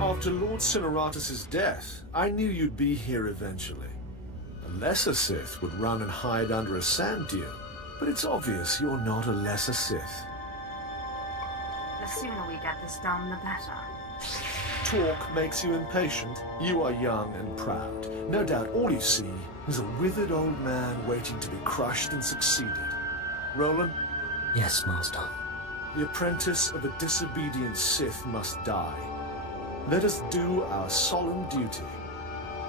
After Lord Cineratus' death, I knew you'd be here eventually. A lesser Sith would run and hide under a sand dune, but it's obvious you're not a lesser Sith. The sooner we get this done, the better. Talk makes you impatient. You are young and proud. No doubt all you see is a withered old man waiting to be crushed and succeeded. Roland? Yes, Master. The apprentice of a disobedient Sith must die. Let us do our solemn duty.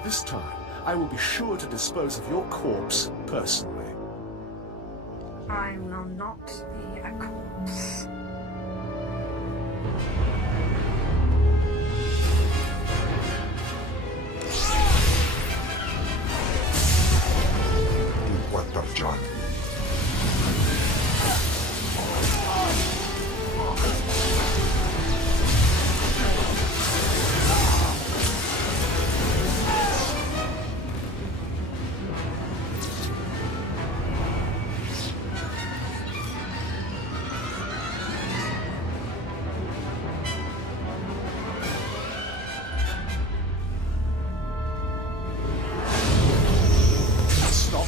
This time, I will be sure to dispose of your corpse personally. I will not be a corpse. What John?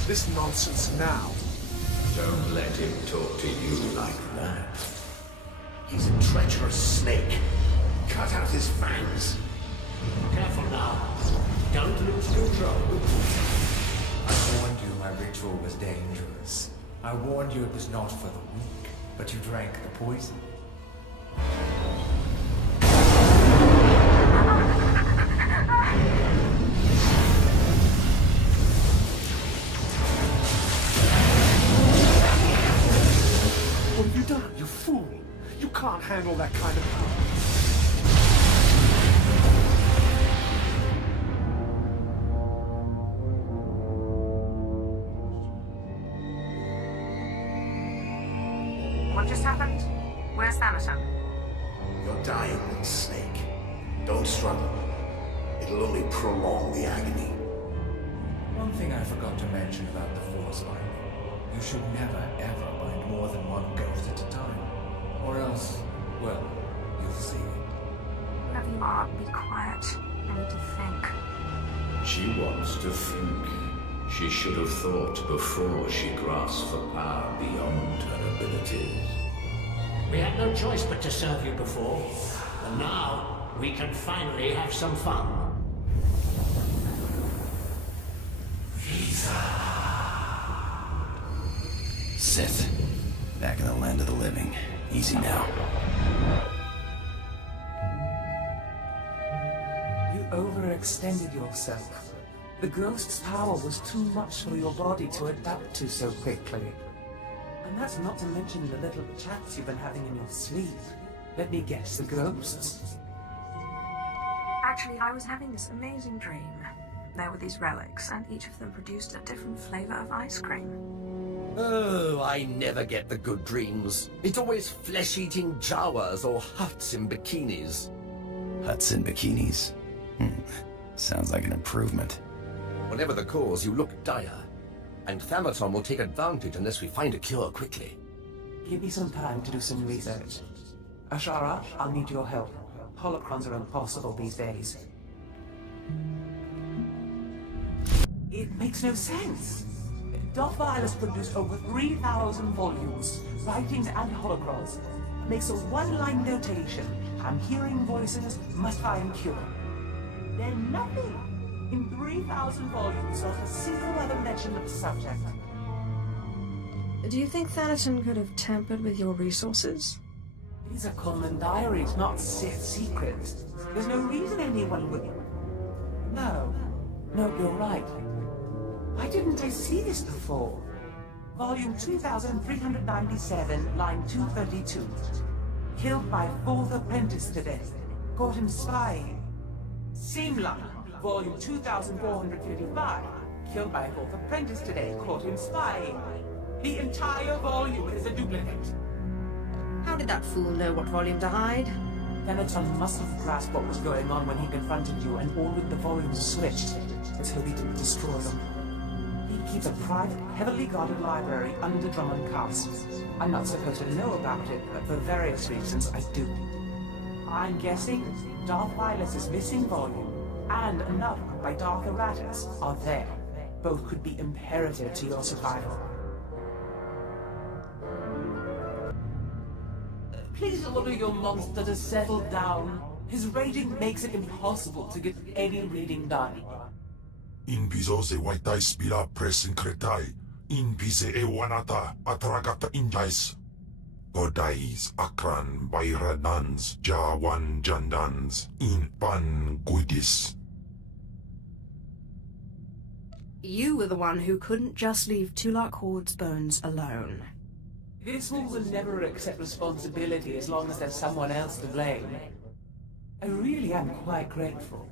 This nonsense now. Don't let him talk to you like that. He's a treacherous snake. Cut out his fangs. Careful now. Don't lose control. I warned you my ritual was dangerous. I warned you it was not for the weak, but you drank the poison. What have you done, you fool? You can't handle that kind of power. What just happened? Where's Thanaton? You're dying, little snake. Don't struggle. It'll only prolong the agony. One thing I forgot to mention about the Force binding. You should never, ever bind more than one ghost at a time. Or else, well, you'll see. Wherever you are, be quiet. I need to think. She wants to think. She should have thought before she grasped for power beyond her abilities. We had no choice but to serve you before. And now, we can finally have some fun. Sith. Back in the land of the living. Easy now. You overextended yourself. The ghost's power was too much for your body to adapt to so quickly. And that's not to mention the little chats you've been having in your sleep. Let me guess, the ghosts? Actually, I was having this amazing dream. There were these relics, and each of them produced a different flavor of ice cream. Oh, I never get the good dreams. It's always flesh-eating Jawas or huts in bikinis. Huts in bikinis? Sounds like an improvement. Whatever the cause, you look dire. And Thanaton will take advantage unless we find a cure quickly. Give me some time to do some research. Ashara, I'll need your help. Holocrons are impossible these days. It makes no sense. Darth has produced over 3,000 volumes, writings and holocrons. Makes a one-line notation. I'm hearing voices, must find cure. Then nothing. In 3,000 volumes, not a single other mention of the subject. Do you think Thanaton could have tampered with your resources? These are common diaries, not Sith secrets. There's no reason anyone would... No, you're right. Why didn't I see this before? Volume 2397, line 232. Killed by 4th apprentice today. Caught him spying. Same line, volume 2455. Killed by 4th apprentice today. Caught him spying. The entire volume is a duplicate. How did that fool know what volume to hide? Thanaton must have grasped what was going on when he confronted you and ordered the volumes switched. Let's hope he didn't destroy them. He keeps a private, heavily guarded library under Dromuund Kaas. I'm not supposed to know about it, but for various reasons I do. I'm guessing Darth Vilus's missing volume and another by Darth Thanaton are there. Both could be imperative to your survival. Please order your monster to settle down. His raging makes it impossible to get any reading done. Inviso se waitai spira presincretai, invise e wanata atragata injais. Godais akran bayradans jawan jandans in pan guidis. You were the one who couldn't just leave Tulak Horde's bones alone. This one will never accept responsibility as long as there's someone else to blame. I really am quite grateful.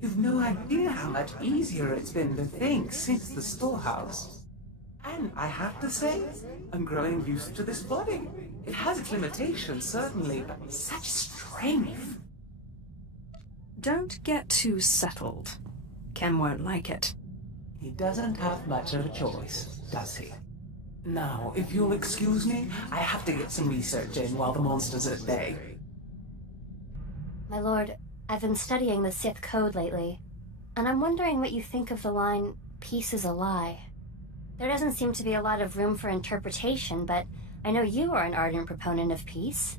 You've no idea how much easier it's been to think since the storehouse. And I have to say, I'm growing used to this body. It has its limitations, certainly, but such strength. Don't get too settled. Ken won't like it. He doesn't have much of a choice, does he? Now, if you'll excuse me, I have to get some research in while the monster's at bay. My lord, I've been studying the Sith code lately, and I'm wondering what you think of the line, "Peace is a lie." There doesn't seem to be a lot of room for interpretation, but I know you are an ardent proponent of peace.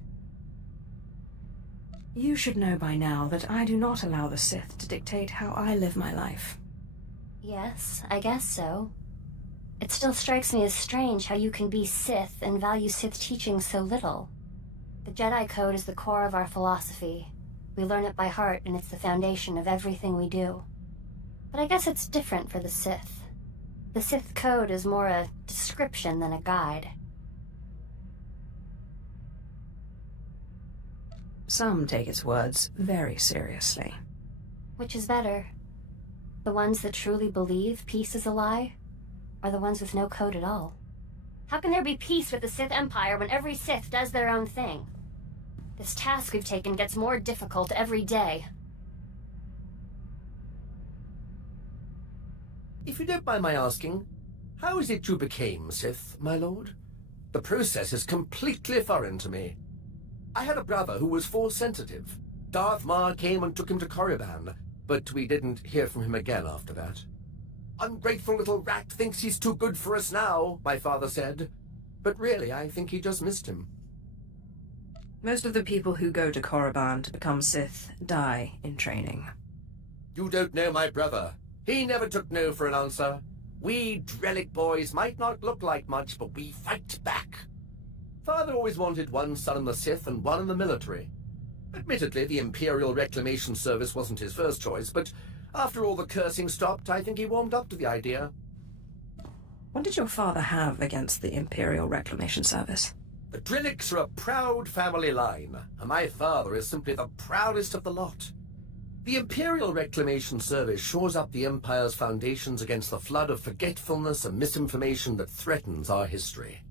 You should know by now that I do not allow the Sith to dictate how I live my life. Yes, I guess so. It still strikes me as strange how you can be Sith and value Sith teaching so little. The Jedi Code is the core of our philosophy. We learn it by heart, and it's the foundation of everything we do. But I guess it's different for the Sith. The Sith Code is more a description than a guide. Some take its words very seriously. Which is better? The ones that truly believe peace is a lie? Or the ones with no code at all? How can there be peace with the Sith Empire when every Sith does their own thing? This task we've taken gets more difficult every day. If you don't mind my asking, how is it you became Sith, my lord? The process is completely foreign to me. I had a brother who was Force-sensitive. Darth Ma came and took him to Korriban, but we didn't hear from him again after that. Ungrateful little rat thinks he's too good for us now, my father said. But really, I think he just missed him. Most of the people who go to Korriban to become Sith die in training. You don't know my brother. He never took no for an answer. We Drellic boys might not look like much, but we fight back. Father always wanted one son in the Sith and one in the military. Admittedly, the Imperial Reclamation Service wasn't his first choice, but after all the cursing stopped, I think he warmed up to the idea. What did your father have against the Imperial Reclamation Service? The Drellics are a proud family line, and my father is simply the proudest of the lot. The Imperial Reclamation Service shores up the Empire's foundations against the flood of forgetfulness and misinformation that threatens our history.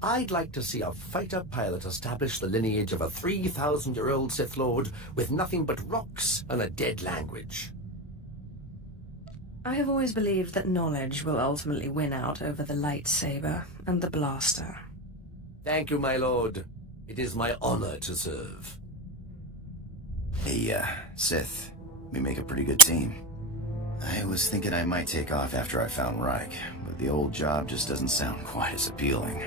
I'd like to see a fighter pilot establish the lineage of a 3,000-year-old Sith Lord with nothing but rocks and a dead language. I have always believed that knowledge will ultimately win out over the lightsaber and the blaster. Thank you, my lord. It is my honor to serve. Hey, Sith. We make a pretty good team. I was thinking I might take off after I found Reich, but the old job just doesn't sound quite as appealing.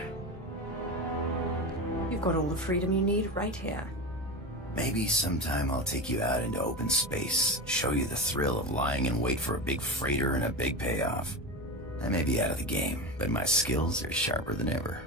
You've got all the freedom you need right here. Maybe sometime I'll take you out into open space, show you the thrill of lying in wait for a big freighter and a big payoff. I may be out of the game, but my skills are sharper than ever.